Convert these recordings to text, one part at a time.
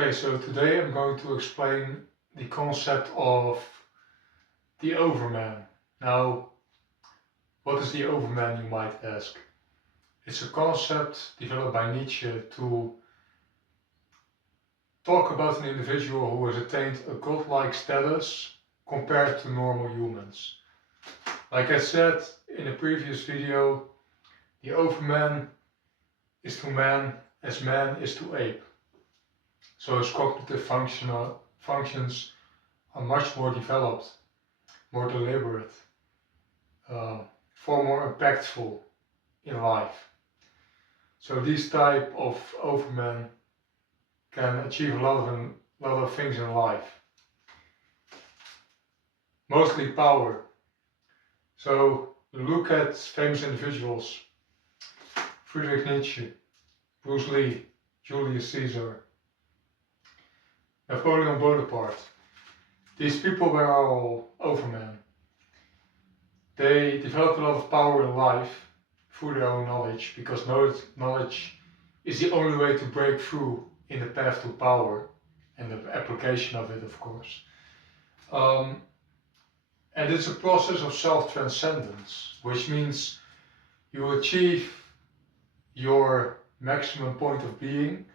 Okay, so today I'm going to explain the concept of the Overman. Now, what is the Overman, you might ask? It's a concept developed by Nietzsche to talk about an individual who has attained a godlike status compared to normal humans. Like I said in a previous video, the Overman is to man as man is to ape. So his cognitive functions are much more developed, more deliberate, far more impactful in life. So these type of overmen can achieve a lot of things in life. Mostly power. So look at famous individuals: Friedrich Nietzsche, Bruce Lee, Julius Caesar, Napoleon Bonaparte. These people were all overmen. They developed a lot of power in life through their own knowledge, because knowledge is the only way to break through in the path to power and the application of it, of course. And it's a process of self-transcendence, which means you achieve your maximum point of being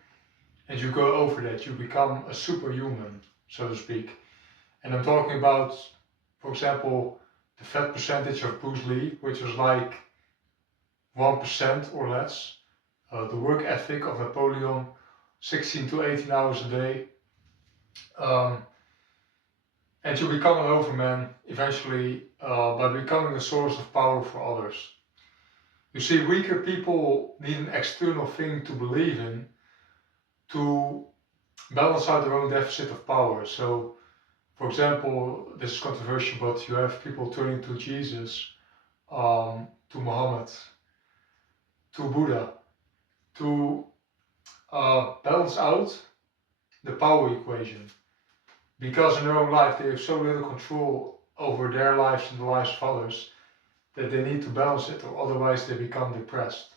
and you go over that. You become a superhuman, so to speak. And I'm talking about, for example, the fat percentage of Bruce Lee, which was like 1% or less. The work ethic of Napoleon, 16 to 18 hours a day. And you become an overman eventually by becoming a source of power for others. You see, weaker people need an external thing to believe in to balance out their own deficit of power. So, for example, this is controversial, but you have people turning to Jesus, to Muhammad, to Buddha, to balance out the power equation. Because in their own life they have so little control over their lives and the lives of others that they need to balance it, or otherwise they become depressed.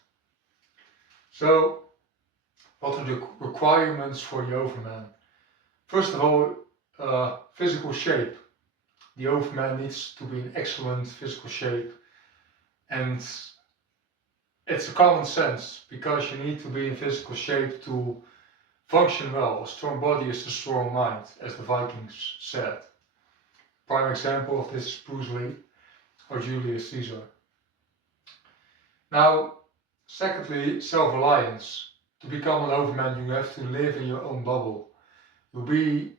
So, what are the requirements for the overman? First of all, physical shape. The overman needs to be in excellent physical shape, and it's a common sense, because you need to be in physical shape to function well. A strong body is a strong mind, as the Vikings said. Prime example of this is Bruce Lee or Julius Caesar. Now, secondly, self-reliance. To become an overman, you have to live in your own bubble. You'll be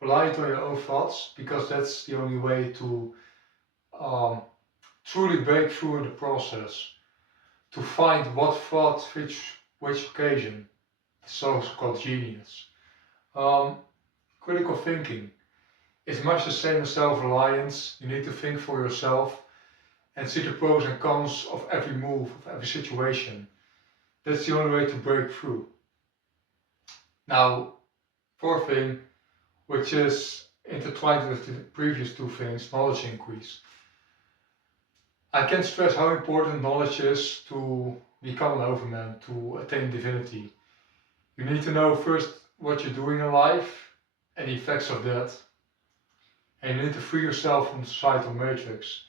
reliant on your own thoughts, because that's the only way to truly break through in the process. To find what thought fits which occasion. It's also called genius. Critical thinking is much the same as self-reliance. You need to think for yourself and see the pros and cons of every move, of every situation. That's the only way to break through. Now, fourth thing, which is intertwined with the previous two things, knowledge increase. I can't stress how important knowledge is to become an overman, to attain divinity. You need to know first what you're doing in life and the effects of that. And you need to free yourself from the societal matrix.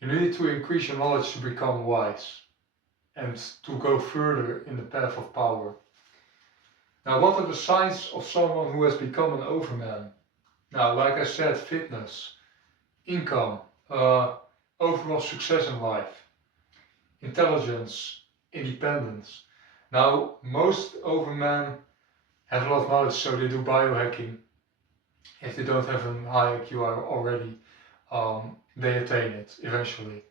You need to increase your knowledge to become wise and to go further in the path of power. Now, what are the signs of someone who has become an overman? Now, like I said, fitness, income, overall success in life, intelligence, independence. Now, most overmen have a lot of knowledge, so they do biohacking. If they don't have a high IQ already, they attain it eventually.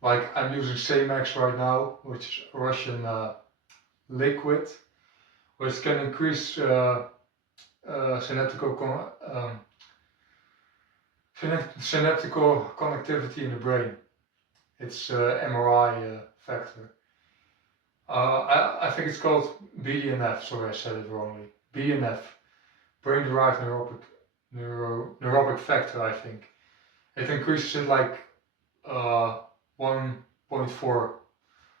Like, I'm using Samax right now, which is a Russian liquid, which can increase synaptical connectivity in the brain. It's MRI factor. I think it's called BDNF, sorry I said it wrongly. BDNF, brain-derived neurobic factor, I think. It increases it like 1.4.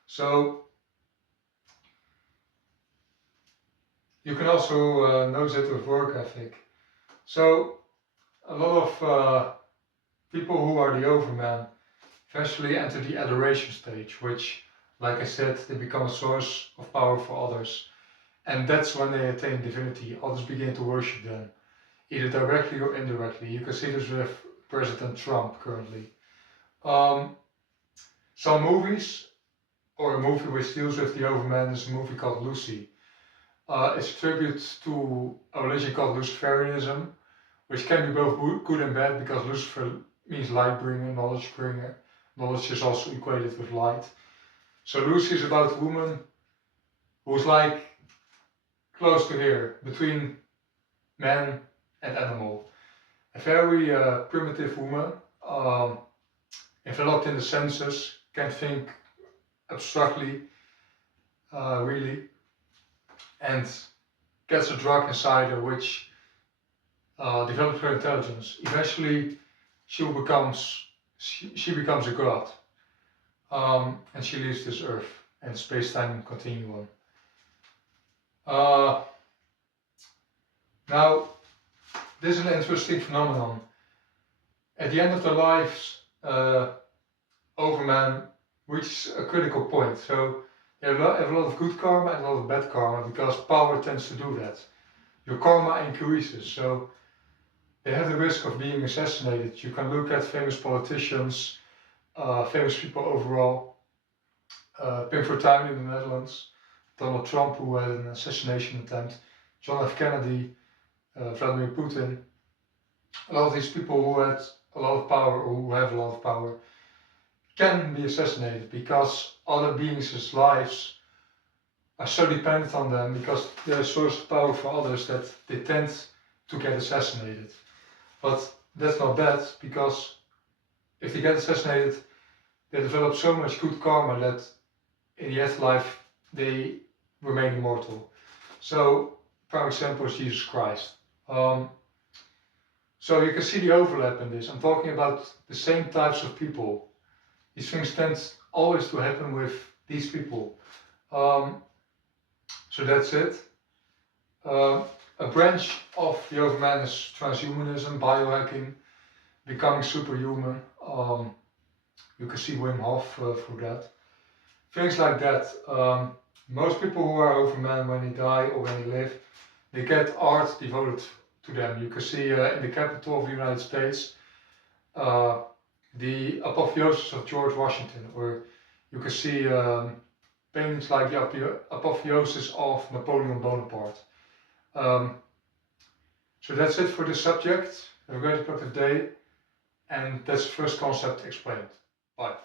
So You can also notice it with work ethic. So a lot of people who are the Overman eventually enter the adoration stage, which, like I said, they become a source of power for others. And that's when they attain divinity. Others begin to worship them, either directly or indirectly. You can see this with President Trump currently. Some movies, or a movie which deals with the Overman, is a movie called Lucy. It's a tribute to a religion called Luciferianism, which can be both good and bad because Lucifer means light bringer, knowledge bringer. Knowledge is also equated with light. So Lucy is about a woman who's like close to here, between man and animal. A very primitive woman, enveloped in the senses, can think abstractly, really, and gets a drug inside her which develops her intelligence. Eventually, she becomes a god, and she leaves this earth and space-time continuum. Now, this is an interesting phenomenon. At the end of their lives, Overman reaches a critical point. So they have a lot of good karma and a lot of bad karma because power tends to do that. Your karma increases, so they have the risk of being assassinated. You can look at famous politicians, famous people overall. Pim Fortuyn in the Netherlands, Donald Trump, who had an assassination attempt, John F. Kennedy, Vladimir Putin. A lot of these people who had a lot of power, or who have a lot of power, can be assassinated because other beings' lives are so dependent on them because they're a source of power for others that they tend to get assassinated. But that's not bad because if they get assassinated, they develop so much good karma that in the afterlife they remain immortal. So, prime example is Jesus Christ. So you can see the overlap in this. I'm talking about the same types of people. These things tend always to happen with these people. So that's it. A branch of the Overman is transhumanism, biohacking, becoming superhuman. You can see Wim Hof through that. Things like that. Most people who are Overman, when they die or when they live, they get art devoted to them. You can see in the capital of the United States the apotheosis of George Washington, or you can see paintings like the apotheosis of Napoleon Bonaparte. So that's it for this subject. Have a great productive day, and that's the first concept explained. Bye.